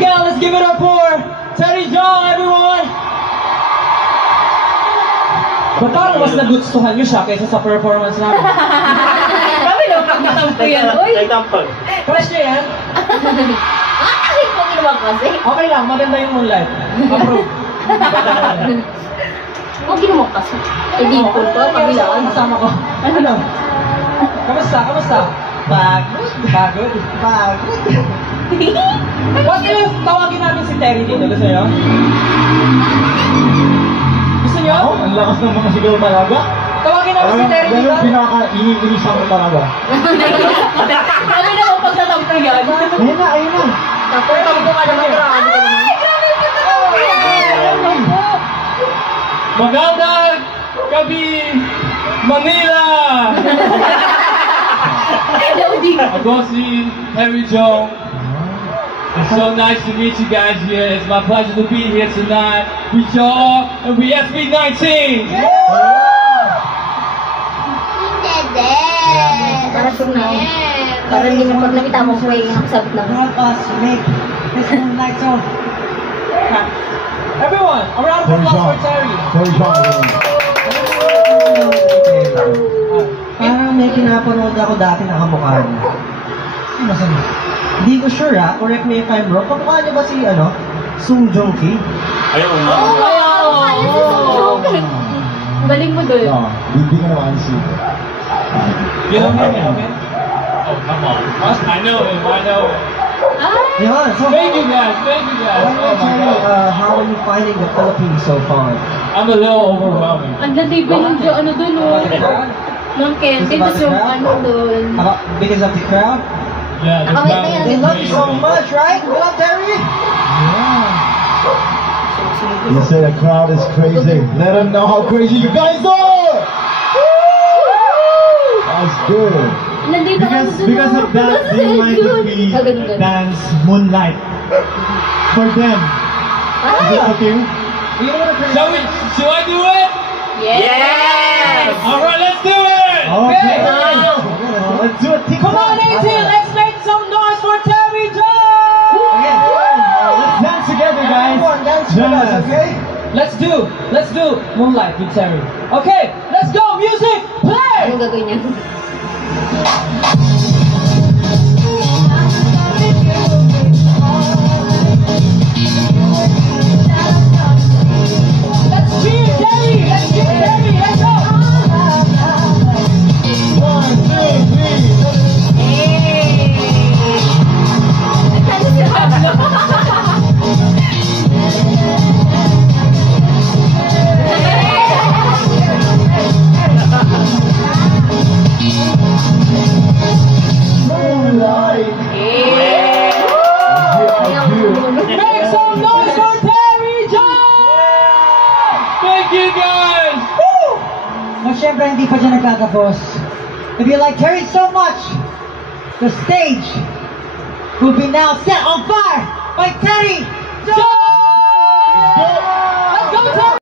Again, let's give it up for Terry Jong, everyone! Ba't parang mas nagustuhan nyo siya kaysa sa performance namin? Kami lang pagkatampo yan. Uy! Fresh nyo yan? Ay, kung ginawa kasi. Okay lang, maganda yung Moonlight. Approve. Kung ginawa kasi. Eh, di ko to, kabilaan. Kasama ko. Ano lang? Kamusta? Kamusta? Pagod. Pagod? Pagod. What if tawagin namin si Terry dito? Gusto nyo? Gusto nyo? Ang lakas ng mga sigaw talaga. Tawagin namin si Terry dito? Ganun pinaka-ini-inisan ko talaga. Kami na kung pagtatampo yan. Ayun na, ayun na. Tapos, tampo ka naman. Ay, grabe po na. Magandang gabi, Manila! Ako si Terry Jong. It's so nice to meet you guys here. It's my pleasure to be here tonight with y'all and we SB19! Para sumaw. Para hindi na pag nakita mo ko yung nakasabit lang. Help us make this Moonlight song. Everyone, a round of applause for Terry. Terry Jong. Parang may pinapanood ako dati na kamukha niya. Sino sa niya? Hindi ko sure correct me if I'm wrong. Kamukha niya ba si, Sung Joong Ki? Ayaw na. Galing mo doon. No, hindi ka naman si. You know him? Oh, come on. I know him, I know him. Ay! Yeah, so Thank you guys, thank you guys. Oh my God. How are you finding the Philippines so far? I'm a little overwhelming. Ang ganda yung ano doon, Nung Candy, tapos yung ano doon. Because of the crowd? Yeah, the Nakamit na crowd yan. is They love you so amazing. much, right? What up, Terry? You say the crowd is crazy. Let them know how crazy you guys are! That's good. Nandito Because of that, they might be dance Moonlight for them. Is it okay? Shall I do it? Yes! Alright, let's do it! Okay. Let's do it. Come on, AJ, let's make some noise for Terry Jong! Let's dance together, guys. Everyone dance with us, okay? Let's do Moonlight with Terry. Okay, let's go, music, play! Anong gagawin niya? Let's cheer Terry! Let's cheer Terry! Let's go! 1, 2, 3. Moonlight. Make some noise for Terry Jong! Thank you guys! At syempre, hindi pa dyan nagtatapos. If you like Terry so much, the stage will be now set on fire by Terry Jong!